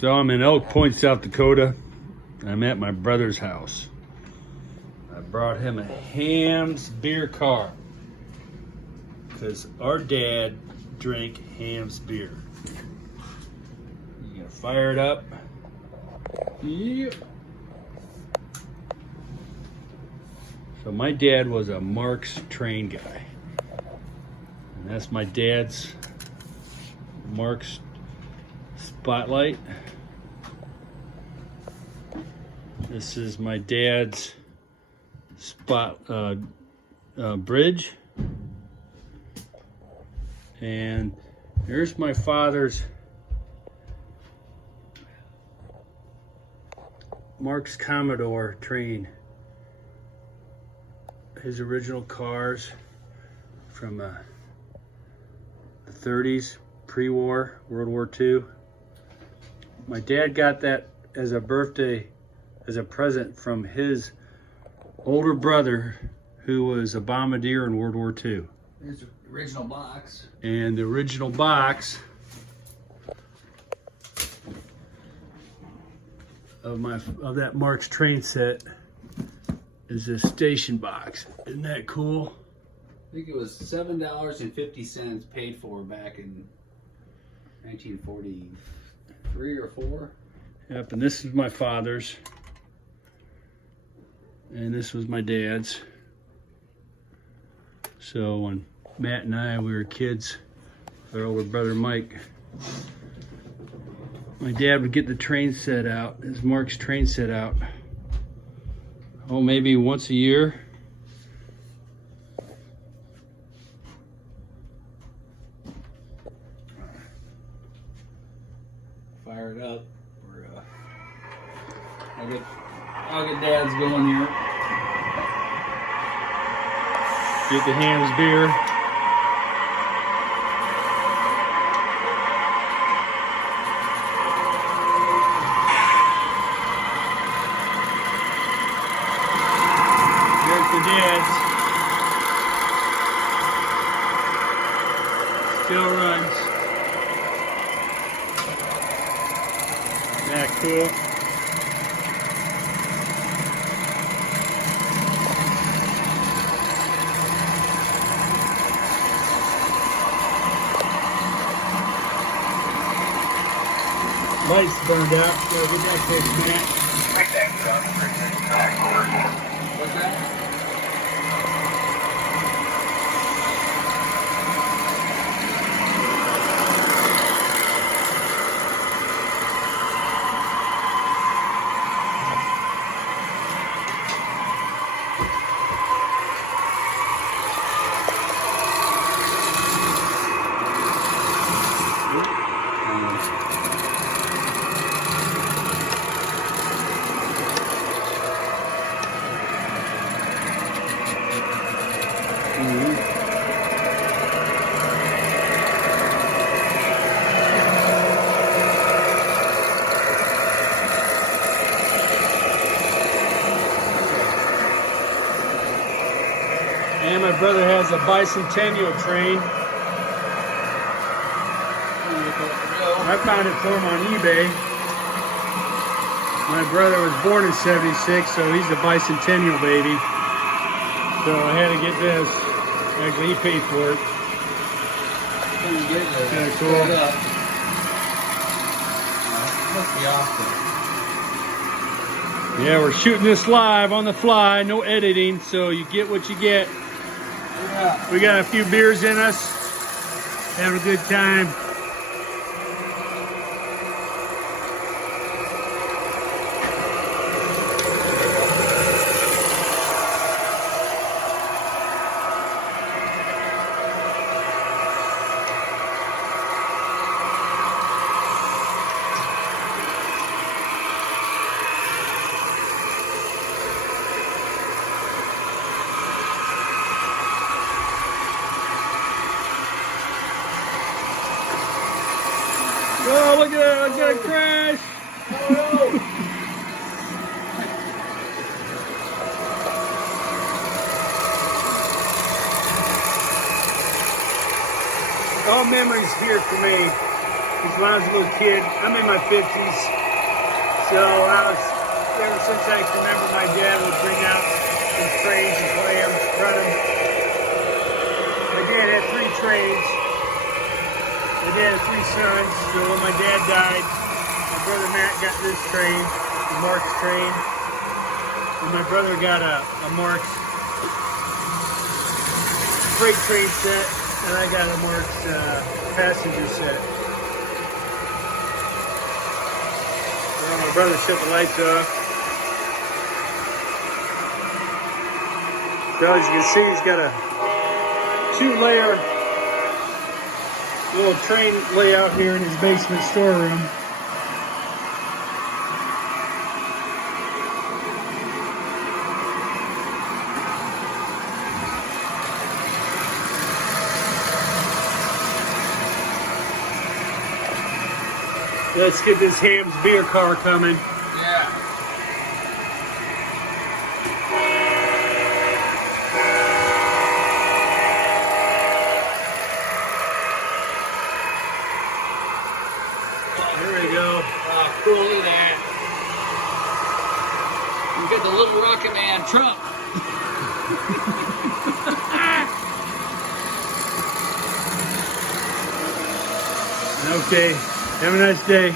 So I'm in Elk Point, South Dakota. I'm at my brother's house. I brought him a Hamm's beer car because our dad drank Hamm's beer. You gonna fire it up? Yep. So my dad was a Marx train guy. And that's my dad's Marx spotlight. This is my dad's bridge. And here's my father's Marx Commodore train. His original cars from the 30s, pre-war, World War II. My dad got that as a birthday, as a present from his older brother who was a bombardier in World War II. Here's the original box. And the original box of that Marx train set is a station box. Isn't that cool? I think it was $7.50 paid for back in 1943 or 4. Yep, and this is my father's. And this was my dad's. So when Matt and we were kids, our older brother Mike, my dad would get the train set out, his Marx train set out, oh, maybe once a year. Fire it up. I'll get Dad's going here. Get the Hamm's beer. There's the Dad's. Still runs. Isn't that cool? Lights burned out. Gotta get that fixed, Matt. What's that? And my brother has a bicentennial train. I found it for him on eBay. My brother was born in '76, so he's a bicentennial baby. So I had to get this. Actually, he paid for it. Kind of cool. Must be awesome. Yeah, we're shooting this live on the fly, no editing, so you get what you get. Yeah. We got a few beers in us, having a good time. Oh, look at that, it's gonna crash. Oh no! All memories here for me. It's when I was a little kid. I'm in my 50s. So ever since I can remember, my dad would bring out some trains and play them, run them. My dad had 3 trains. My dad had 3 sons. So when my dad died, my brother Matt got this train, the Marx train. And my brother got a Marx freight train set, and I got a Marx passenger set. Well, my brother shut the lights off. So as you can see, he's got a 2-layer little train layout here in his basement storeroom. Let's get this Ham's beer car coming. Yeah. There we go. Oh, cool, look at that. You got the little Rocket Man trunk. Okay. Have a nice day.